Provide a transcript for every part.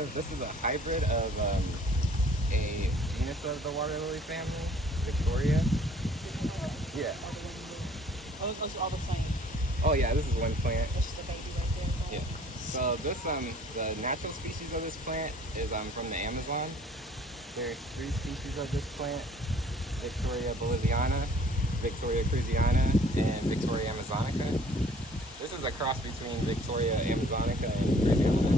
This is a hybrid of a genus of the water lily family, Victoria. Yeah. Oh, it's all the same. Oh yeah, this is one plant. That's just a baby right there. Yeah. So this the natural species of this plant is from the Amazon. There are 3 species of this plant: Victoria boliviana, Victoria cruziana, and Victoria amazonica. This is a cross between Victoria amazonica and cruziana.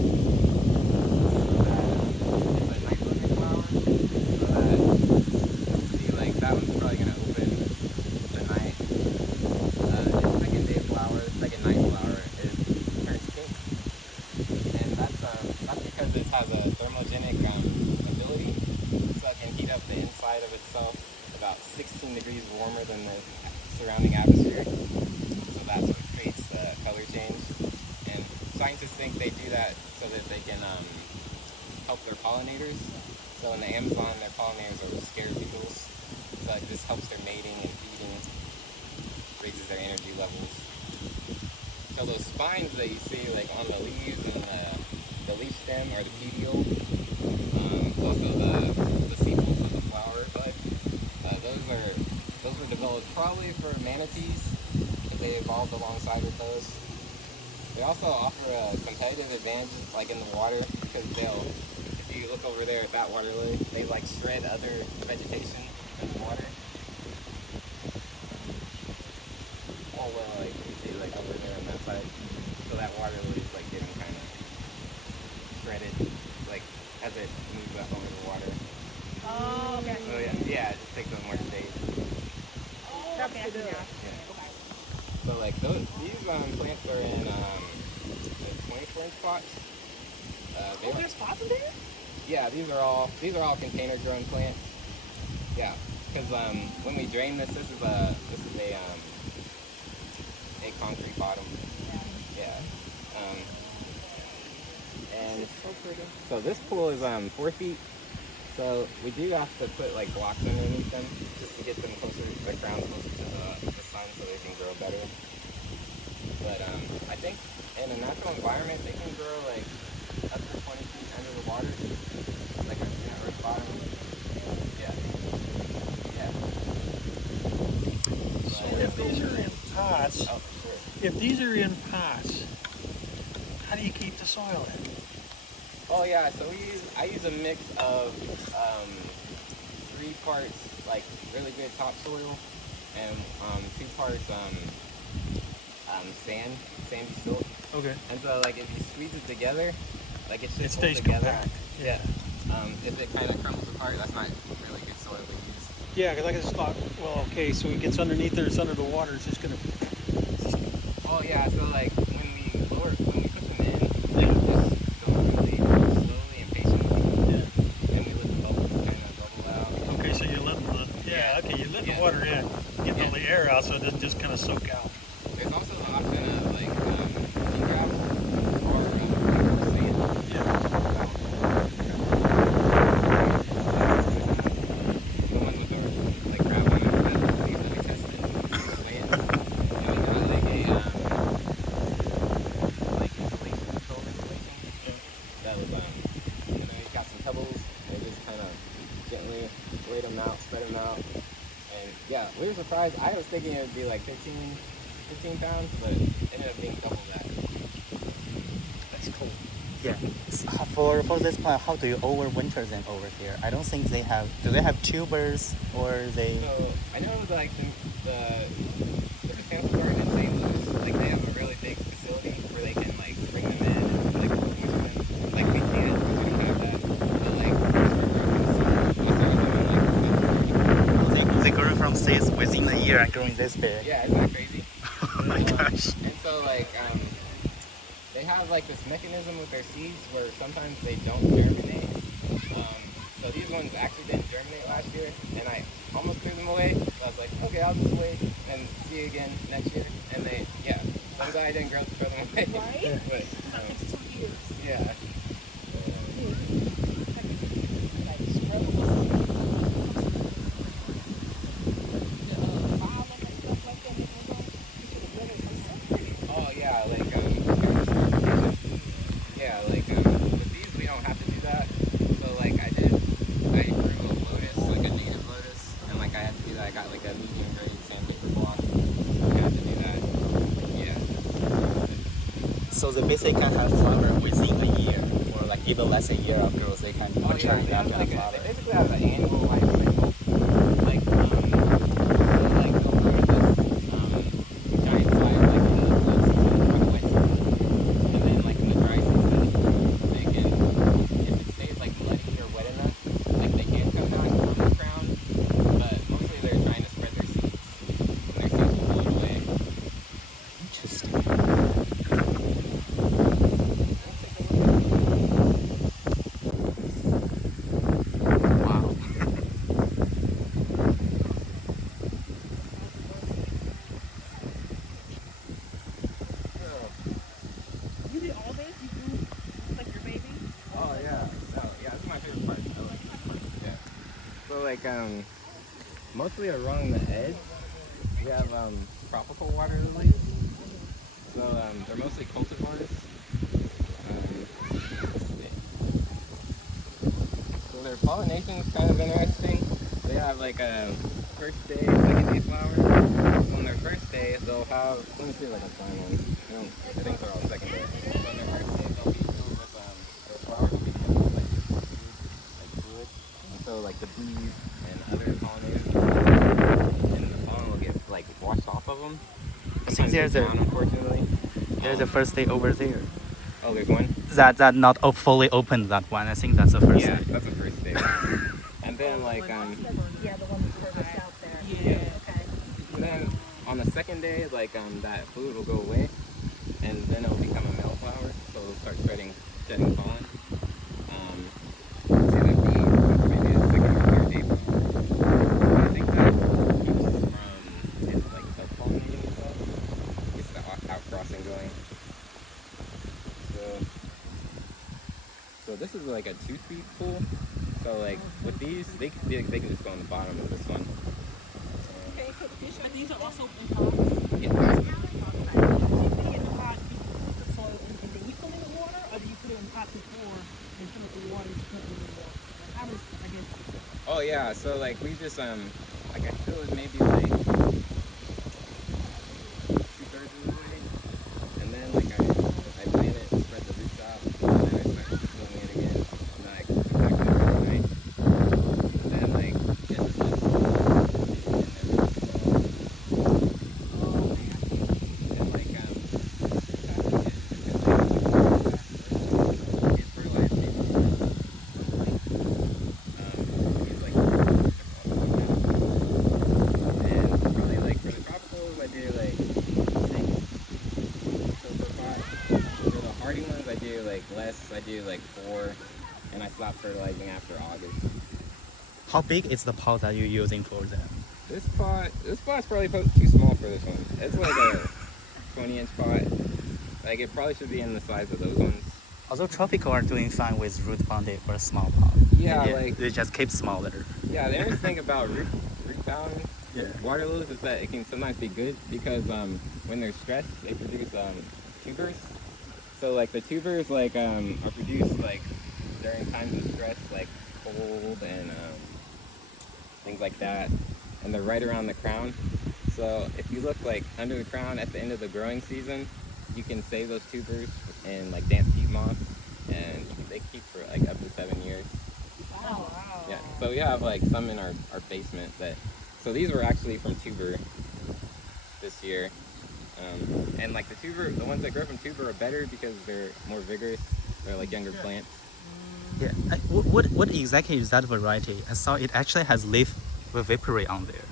That one's probably going to open tonight. Its second day flower, the second night flower is turns pink. And that's because it has a thermogenic ability. So it can heat up the inside of itself about 16 degrees warmer than the surrounding atmosphere. So that's what creates the color change. And scientists think they do that so that they can help their pollinators. So in the Amazon, their pollinators are scarab beetles. So it just helps their mating and feeding, raises their energy levels. So those spines that you see like on the leaves and the leaf stem are the petiole. Also the sepals of the flower bud. Those were developed probably for manatees because they evolved alongside with those. They also offer a competitive advantage like in the water because if you look over there at that water lily, they like shred other vegetation in the water. Oh well, like you see like over there on that side. So that water lily is like getting kind of shredded, like as it moves up over the water. Oh, okay. So yeah, it just takes up more space. Oh, okay. Yeah. So like these plants are in 24-inch pots. There's pots in there? Yeah, these are all container grown plants. Yeah, because when we drain this is a concrete bottom. Yeah. And so this pool is 4 feet. So we do have to put like blocks underneath them just to get them closer, the ground closer to the sun so they can grow better. But I think in a natural environment they can grow like up to 20 feet under the water, like at earth bottom. Yeah. So if these are in pots, Oh, sure. if these are in pots, how do you keep the soil in? Oh yeah, so I use a mix of 3 parts like really good topsoil and 2 parts sandy silt. Okay. And so like if you squeeze it together, like it should It hold stays together. compact. Yeah. If it kind of crumbles apart, that's not really good soil to use. Yeah, because I just thought, well, okay, so it gets underneath there, it's under the water, it's just gonna. Oh yeah, so like when we push them in, just go really slowly and patiently. Yeah. And we let the bubbles kind of bubble out. Okay, so you're letting you let the water in, getting all the air out, so it doesn't just kind of soak out. There's also the option of like pea gravel or sand. Yeah. The one with the like gravel and the leaves that we tested and weigh it. And we got like a like insulation, controlled insulation. That was and then we got some pebbles and just kind of gently weighed them out, spread them out. And yeah, we were surprised. I was thinking it would be like 15 pounds, but it ended up being double that. That's cool. Yeah. For this plant, how do you overwinter them over here? I don't think they have. Do they have tubers or they? So I know like the botanical garden in St. Louis, like they have a really big facility where they can like bring them in and like overwinter them. Like we can't, we don't have that. But like They grow from seeds within a year and growing this big. yeah, isn't that crazy? Oh my gosh. And so like they have like this mechanism with their seeds where sometimes they don't germinate. So these ones actually didn't germinate last year, and I almost threw them away. So I was like, okay, I'll just wait and see you again next year. And I'm glad I didn't throw them away. Right? But It's 2 years. yeah. Oh yeah, like with these we don't have to do So they basically can have flower within a year, or like even less a year after they can Oh mature yeah, they have enough to like have flower. they basically have an annual life cycle. Like like they'll grow this giant flower like in the wet season, and then like in the dry season, they can, if it stays like muddy or wet enough, like they can come down on the crown, but mostly they're trying to spread their seeds, and their seeds will float away. Interesting. Wow. You did all this? You grew like your baby? Oh yeah, this is my favorite part. I like this part. Yeah. So like mostly along the edge, we have tropical water lilies. So they're mostly cultivars. Let's see. So their pollination is kind of interesting. They have like a first day, second day flower. So on their first day, they'll have. Let me see if I can find one. I think they're all second day. So on their first day, they'll be filled with their flowers will be filled with like fluid, and so like the bees and other pollinators, and the pollen will get like washed off of them. I think there's a unfortunately. there's a first day over there. Oh, there's one. That not fully opened, that one. I think that's the first Yeah, day. that's the first day. And then like Yeah, the one that's furthest out there. Yeah. Okay. then on the second day, like that fluid will go away, and then it'll become a male flower, so it'll start shedding pollen. See that be maybe a second or third day. I think that keeps from it like self-pollinating itself, gets the outcrossing going. So this is like a 2-feet pool. So like with these, they can just go on the bottom of this one. But these are also in pots. Yeah. In the pot, you put the soil in, and then you fill it with water, or do you put it in pots before and fill it with water and put it in the water? Like, how does, I guess? Oh yeah, so like we just like I fill it maybe like 2/3 of the way, and then like I plant it, spread the roots out, and then I start filling it again, and then I come back to it every night, and then like this is just and like it's fertilized maybe it's like and probably like for the tropicals I do like 6 per pot. For the hardy ones I do like less, I do like 4, and I stop fertilizing after August. How big is the pot that you're using for them? This pot's probably too small for this one. It's like a 20-inch pot. Like it probably should be in the size of those ones. Although tropical are doing fine with root bonded for a small pot. Yeah, like they just keep smaller. yeah. The interesting thing about root bound Yeah. water lilies is that it can sometimes be good because when they're stressed, they produce tubers. So like the tubers like are produced like during times of stress, like cold and things like that, and they're right around the crown. So if you look like under the crown at the end of the growing season, you can save those tubers in like damp peat moss, and they keep for like up to 7 years. Oh, wow. Yeah, so we have like some in our basement that, so these were actually from tuber this year. And like the ones that grow from tuber are better because they're more vigorous. They're like younger plants. Yeah. What exactly is that variety? I saw it actually has leaf vapori on there.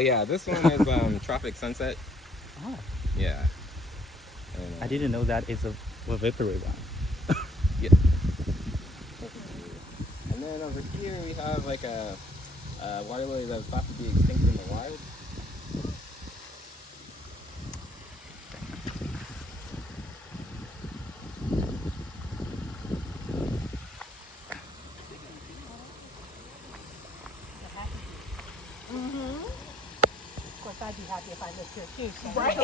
Yeah, this one is Tropic Sunset. Oh. Yeah. And, I didn't know that it's a vapori one. yeah. And then over here we have like a water lily that was thought to be extinct in the wild. Of course, I'd be happy if I lived here too. So. Right.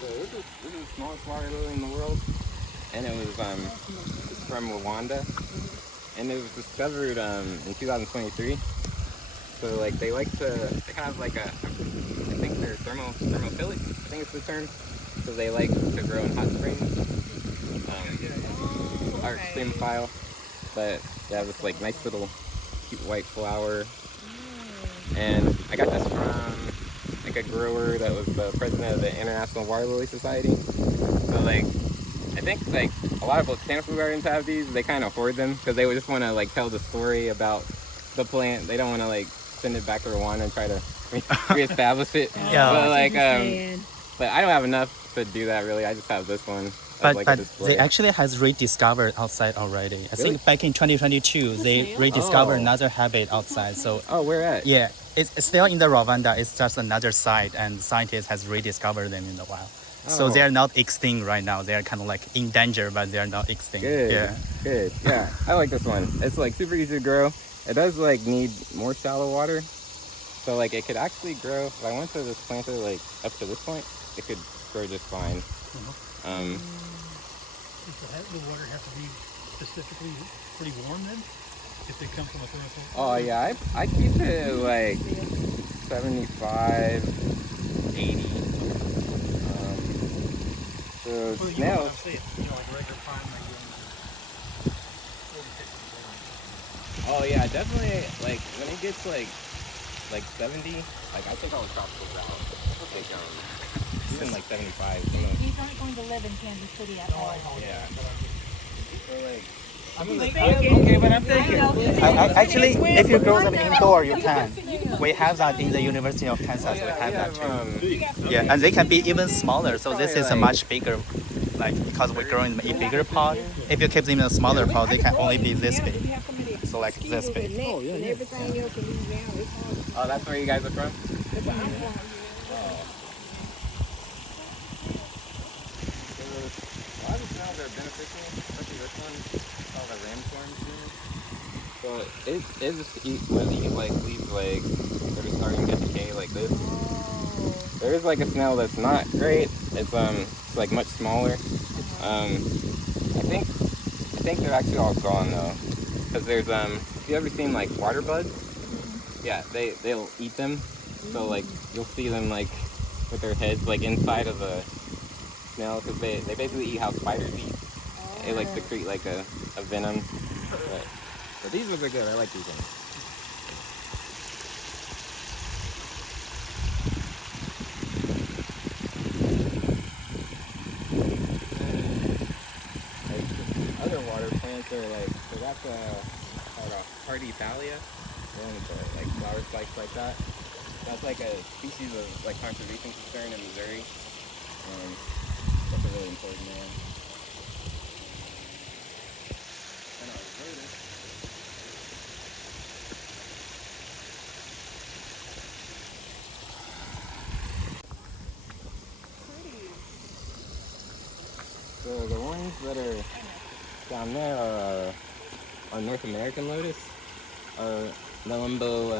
So this is the smallest water lily in the world, and it was from Rwanda, and it was discovered in 2023. So like they kind of like I think they're thermophilic, I think it's the term. So they like to grow in hot springs. Are extremophile. But they have this like nice little cute white flower. And I got this from like a grower that was the president of the International Waterlily Society. So like, I think like a lot of botanical gardens have these. They kind of hoard them because they would just want to like tell the story about the plant. They don't want to like send it back to Rwanda and try to reestablish it. Yeah. But like, but I don't have enough to do that really. I just have this one. But, Like but they actually has rediscovered outside already. I think back in 2022, they rediscovered another habit outside. So where at? yeah, it's still in the Rwanda. It's just another site, and scientists has rediscovered them in the wild. So they are not extinct right now. They are kind of like in danger, but they are not extinct. Good. Yeah. Good. Yeah, I like this one. It's like super easy to grow. It does like need more shallow water. So like it could actually grow. If I went to this planter like up to this point, it could grow just fine. Does the water have to be specifically pretty warm then? If they come from a thermophilic? Oh yeah, I keep it like 75, 80. So Well, you know what snails. I'm saying, like regular prime, Oh yeah, definitely. Like when it gets like 70, like I think all the tropicals out. Like even like 75. These aren't going to live in Kansas City at all. Yeah. So like. Okay, but I'm thinking. Actually, if you grow them indoor, you can. We have that in the University of Kansas. We have that too. Yeah, and they can be even smaller. So this is a much bigger, like because we grow in a bigger pot. If you keep them in a smaller pot, they can only be this big. So like this big. Oh, that's where you guys are from? A lot of the smells are beneficial, especially this one. It's called a ramthorn smell. So it just will eat like leaves like that are starting to decay like this. There is like a smell that's not great. It's like much smaller. I think they're actually all gone though, because there's if you ever seen like water bugs, yeah, they'll eat them. So like you'll see them like with their heads like inside of the snail, because they basically eat how spiders eat. They like secrete like a venom. But these ones are good. I like these ones. Like other water plants are like, so that's called a hardy thalia. The one with the like flower spikes like that. That's like a species of like conservation concern in Missouri. That's a really important one. So the ones that are down there are North American lotus, or Melimbo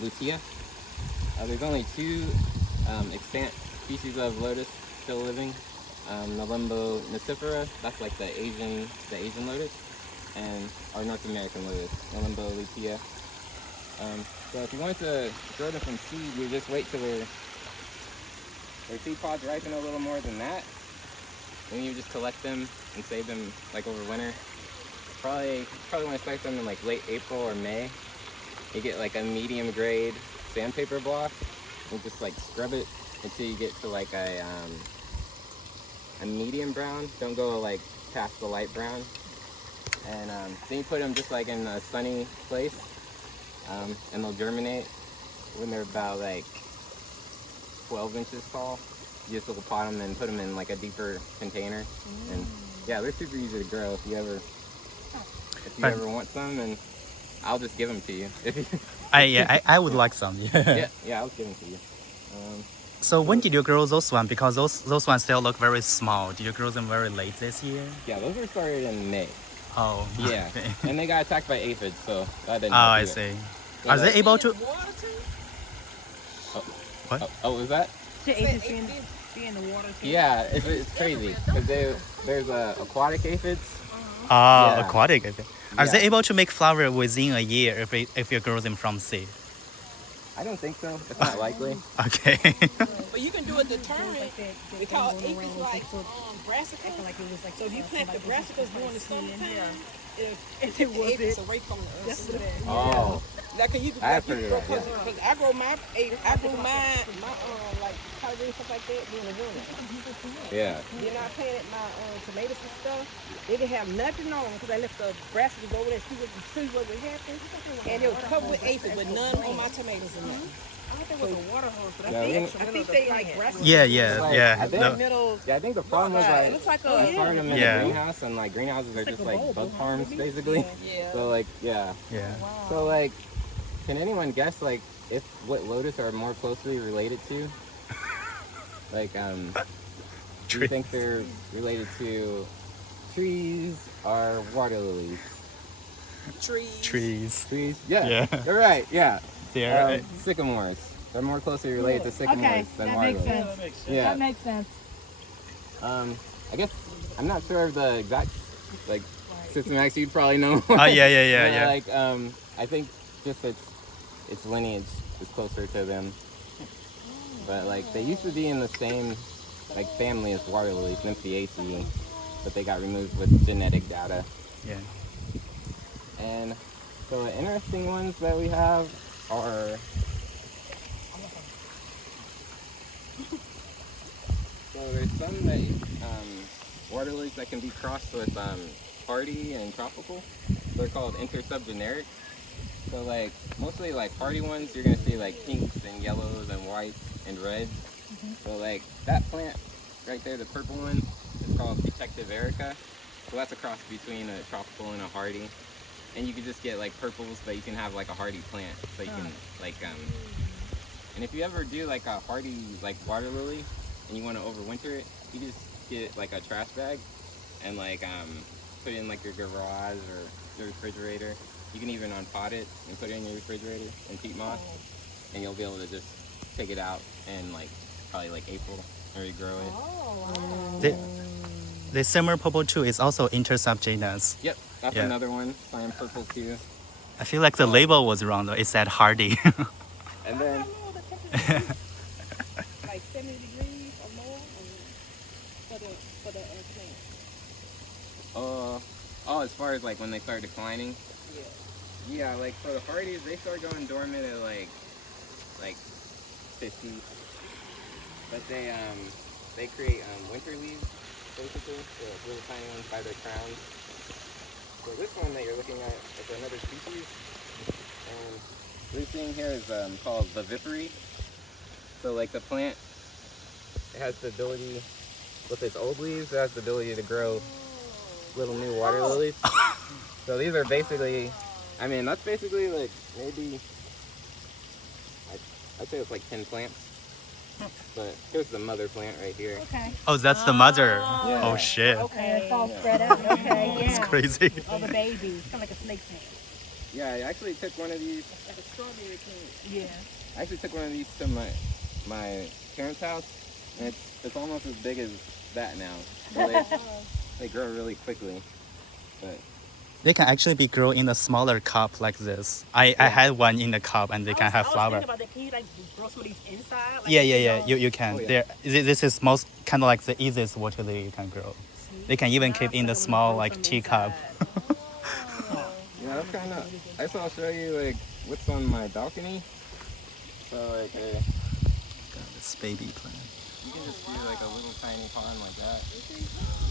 lutea. There's only two extant species of lotus still living. Melimbo nucifera, that's like the Asian lotus, and our North American lotus, Melimbo lutea. So if you want to grow them from seed, you just wait till their seed pods ripen a little more than that. Then you just collect them and save them like over winter. Probably want to start them in like late April or May. You get like a medium grade sandpaper block and just like scrub it until you get to like a medium brown. Don't go like past the light brown. And then you put them just like in a sunny place, and they'll germinate when they're about like 12 inches tall. You just will pot them and put them in like a deeper container. And yeah, they're super easy to grow. If you ever want some, and I'll just give them to you. I would like some. Yeah. Yeah, I'll give them to you. So when did you grow those ones? Because those ones still look very small. Did you grow them very late this year? Yeah, those were started in May. Oh. Yeah, and they got attacked by aphids, so that didn't. Oh, I see. So Are they able to? What? Oh, was that? The aphids be in the water too. Yeah, it's crazy because there's aquatic aphids. Ah, Yeah. aquatic. Are Yeah. they able to make flower within a year if you grow them from seed? I don't think so. It's not likely. Okay. But you can do it determined because if it's like brassicas, so if you plant the brassicas during the summertime, if it was aphids away from the earth. Oh. Like you can I've heard of that, yeah. Because I grow my like collard greens, stuff like that during the winter. Yeah. Then I planted my tomatoes and stuff. They didn't have nothing on because I left the brassicas over there, see what would happen. And it was covered with aphids, but none on my tomatoes and nothing. I think it was a water hose, but I think they like brassicas. Yeah. I think the problem was like, it looks like I started them in Yeah. a greenhouse, and like greenhouses are just like bug farms basically. Yeah. So like, yeah. So like, can anyone guess like if what lotus are more closely related to? Like, do you think they're related to trees or water lilies? Trees. Trees? Yeah. Yeah. You're right. Yeah. They're Sycamores. They're more closely related to sycamores than water lilies. That makes sense. Yeah. That makes sense. I guess I'm not sure of the exact like systematic. You'd probably know. Oh yeah. Like I think just its lineage is closer to them. But like they used to be in the same like family as water lilies, Nymphaceae, but they got removed with genetic data. Yeah. And so the interesting ones that we have are so there's some that water lilies that can be crossed with hardy and tropical. They're called intersubgeneric. So like mostly like hardy ones, you're gonna see like pinks and yellows and whites and reds. So like that plant right there, the purple one, is called Protective Erica. So that's a cross between a tropical and a hardy. And you can just get like purples, but you can have like a hardy plant. So you can like and if you ever do like a hardy like water lily and you want to overwinter it, you just get like a trash bag and like put it in like your garage or your refrigerator. You can even unpot it and put it in your refrigerator and peat moss, and you'll be able to just take it out in like probably like April and regrow it. The summer purple too is also intersubgenus. Yep, that's Yeah. another one. Cyan purple too. I feel like the label was wrong though. It said hardy. And then Like 70 degrees or more for the plant. as far as like when they start declining. Yeah, like for the hardies, they start going dormant at like 50. But they create winter leaves basically, so little tiny ones by their crowns. So this one that you're looking at is another species, and what you're seeing here is called vivipary. So like the plant, it has the ability, with its old leaves, it has the ability to grow little new water lilies. So these are basically, I mean, that's basically like maybe, I'd say it's like 10 plants. But here's the mother plant right here. Okay. Oh, that's the mother. Yeah. Oh shit. Okay, it's all spread out. Okay, yeah. It's crazy. All the babies. Kind of like a snake plant. Yeah, I actually took one of these. Like a strawberry plant. Yeah. I actually took one of these to my parents' house, and it's almost as big as that now. So they grow really quickly. But They can actually be grown in a smaller cup like this. I had one in the cup and they can have flower. I was thinking about that. Can you like grow some of these inside? Like, Yeah. You can. Oh, yeah. This is most kind of like the easiest water lily you can grow. They can even keep in the small like teacup. yeah, that's kind of. I guess I'll show you like what's on my balcony. So like This baby plant. you can just see like a little tiny pond like that.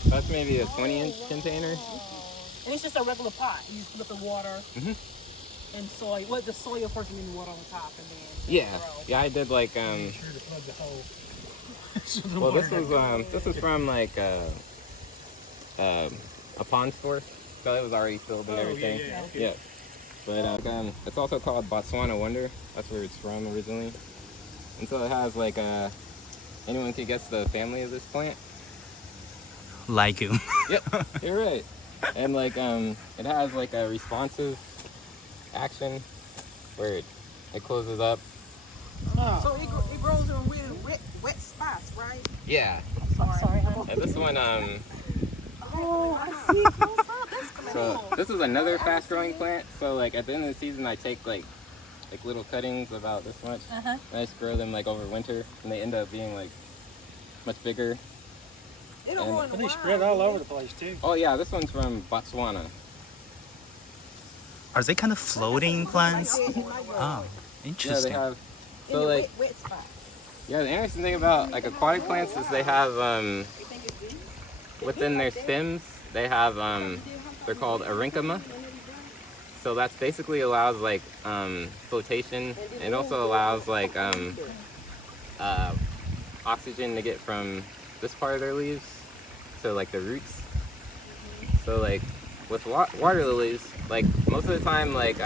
That's maybe a 20-inch container. And it's just a regular pot. You just put the water and soil. What the soil first and then the water on top and then. Yeah, I did like Sure to plug the hole. So the Well, water this was from like a pond store, so it was already filled and everything. yeah, okay. Yeah. But it's also called Botswana Wonder. That's where it's from originally. And so it has like anyone can guess the family of this plant? Legume. Yep, you're right. And like it has like a responsive action where it closes up. So it grows in really wet spots, right? Yeah. I'm sorry. And this one Oh, I see. That's so this is another fast growing plant. So like at the end of the season I take like like little cuttings about this much. And I just grow them like over winter, and they end up being like much bigger. They don't grow in the And they wild. spread all over the place too. Oh yeah, this one's from Botswana. Are they kind of floating plants? Oh, Yeah, interesting. they have. In So the like, wet spot. yeah, the interesting thing about like aquatic plants is they have within their stems they have they're called arenchyma. So that's basically allows like flotation. It also allows like oxygen to get from this part of their leaves to like the roots. So like with water lilies, like most of the time, like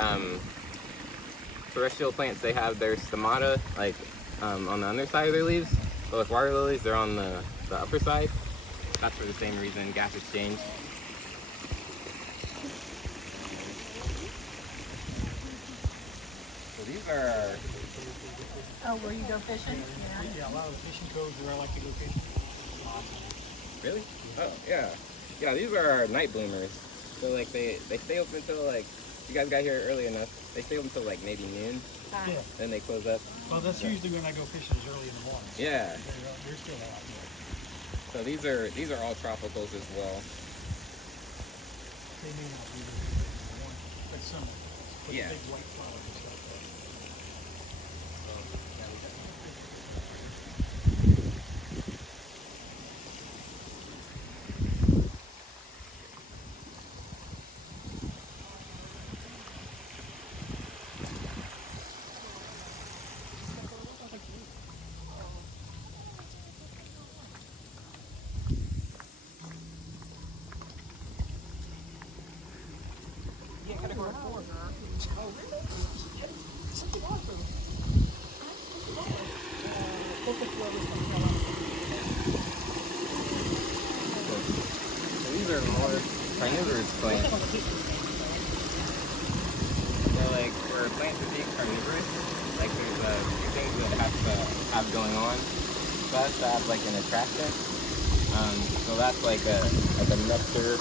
terrestrial plants, they have their stomata like on the underside of their leaves. But with water lilies, they're on the upper side. That's for the same reason, gas exchange. So these are Oh, where you go fishing? Yeah. Yeah, a lot of fishing coves where I like to go fishing. really? Oh yeah, yeah. These are our night bloomers. So like they stay open until like you guys got here early enough. They stay open until like maybe noon. Yeah. Then they close up. Well, that's usually when I go fishing is early in the morning. Yeah. They're still out. So these are all tropicals as well. They may not be there in the morning, but some with Yeah. big white flowers and stuff. So these are more carnivorous plants. So like for plants to be carnivorous, like there's two things that have to have going on. So it has to have like an attractant. So that's like a nectar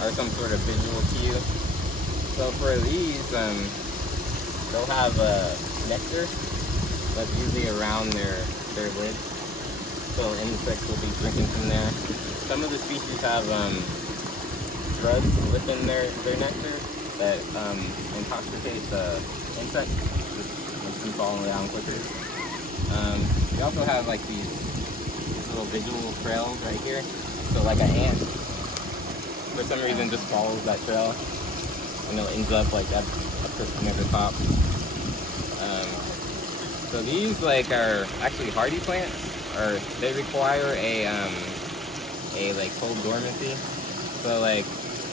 or some sort of visual cue. So for these, they'll have nectar that's usually around their lids. So insects will be drinking from there. Some of the species have drugs within their nectar that intoxicate the insects, which makes them fall down quicker. They also have like these little visual trails right here. So like an ant, for some reason, just follows that trail, and it ends up like at the top. So these like are actually hardy plants, or they require a like cold dormancy. So like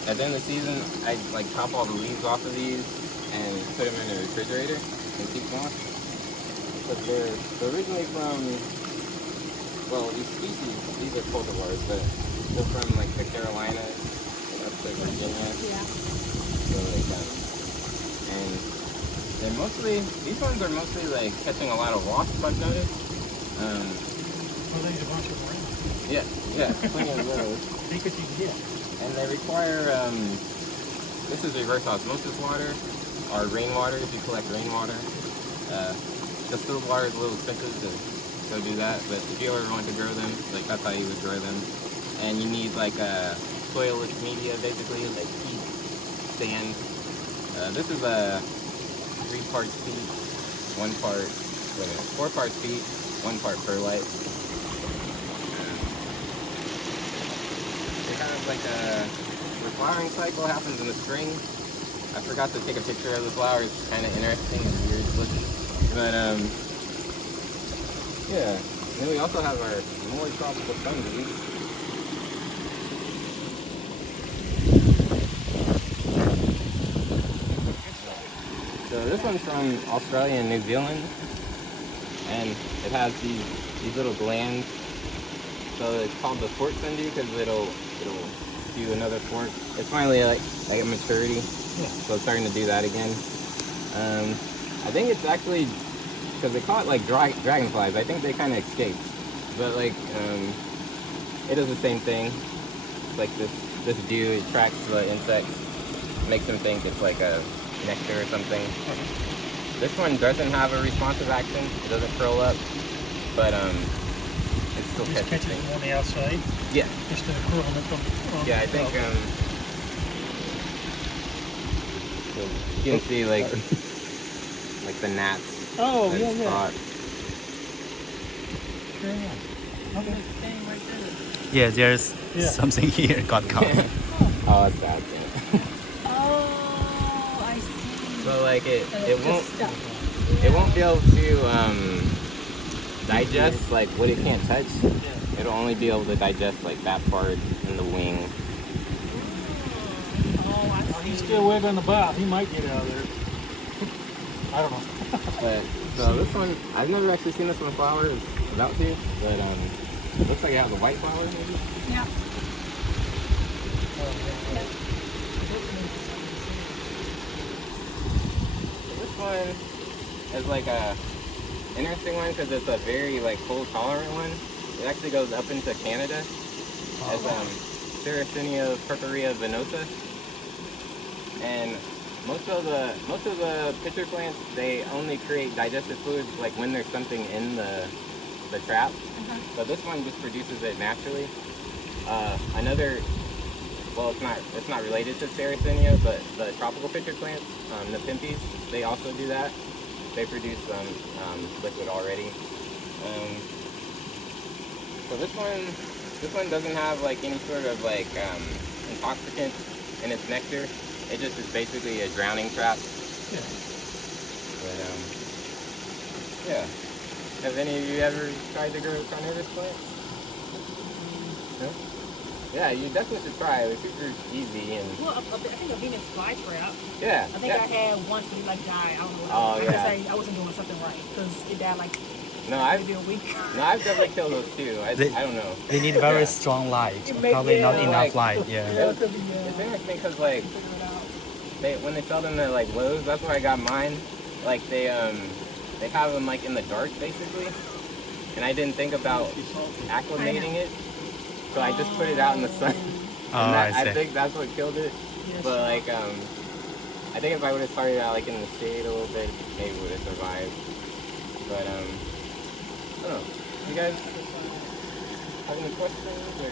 at the end of the season, I like chop all the leaves off of these and put them in the refrigerator and keep them on. But they're originally from, well, these species, these are cultivars, but they're from like the Carolinas and up to Virginia. Yeah. So like and they're mostly, these ones are mostly like catching a lot of wasps, I've noticed. Well, there's a bunch of them around. Yeah, plenty of those. Think what you can get. And they require, this is reverse osmosis water, or rainwater if you collect rainwater. Distilled water is a little expensive to go do that, but if you ever want to grow them, like that's how you would grow them. And you need like a soilless media, basically, like peat, sand. This is a 3 parts peat, 4 parts peat, 1 part perlite. They're kind of like the flowering cycle happens in the spring. I forgot to take a picture of the flowers. It's kind of interesting and weird looking. But yeah. And then we also have our more tropical sunbeam. So this one's from Australia and New Zealand, and it has these little glands. So it's called the fork sundew because it'll do another fork. It's finally like at maturity, so it's starting to do that again. I think it's actually because they caught like dragonflies. I think they kind of escaped, but like it does the same thing. It's like this dew attracts the insects, makes them think it's like a nectar or something. This one doesn't have a responsive action. It doesn't curl up, but it still Just catches catches things. them on the outside, Yeah, just to curl them up on yeah. I think so you can see like the gnats. Oh, that yeah, it's yeah. caught. Sure enough. Okay. Yeah, there's Yeah. something here got caught. Oh, it's that. Yeah. Oh, I see. So like it Just won't stuck. it won't be able to digest like what it can't touch. It'll only be able to digest like that part in the wing. Oh, I Oh, he's see. still wiggling about. He might get out of there. I don't know. But so this one, I've never actually seen this one flower. It's about to, but it looks like it has a white flower maybe. Yeah. So this one is like a interesting one because it's a very like cold tolerant one. It actually goes up into Canada as Sarracenia purpurea venosa, and most of the pitcher plants, they only create digestive fluids like when there's something in the trap. So this one just produces it naturally. Another, well, it's not related to Sarracenia, but the tropical pitcher plants, Nepenthes, they also do that. They produce liquid already. So this one doesn't have like any sort of like intoxicant in its nectar. It just is basically a drowning trap. Yeah. But yeah. Have any of you ever tried to grow carnivorous plants? No? Yeah, you definitely should try it. It's super easy and Well, I think a Venus flytrap. yeah. I think I had one to like die. I don't know. Oh, I yeah. just say I wasn't doing something right because it died like No, I've maybe a week. definitely killed those too. I don't know. They need very Yeah. strong light. It may- Probably not yeah, enough like- light. Yeah. Yeah, it could be, It's interesting because like figure it out. when they sell them at like Lowe's, that's where I got mine. Like they have them like in the dark basically, and I didn't think about acclimating it, so I just put it out in the sun. Oh, And that, I see. think that's what killed it. Yes. But like I think if I would have started out like in the shade a little bit, maybe it would have survived. But I don't know. You guys have any questions? Or?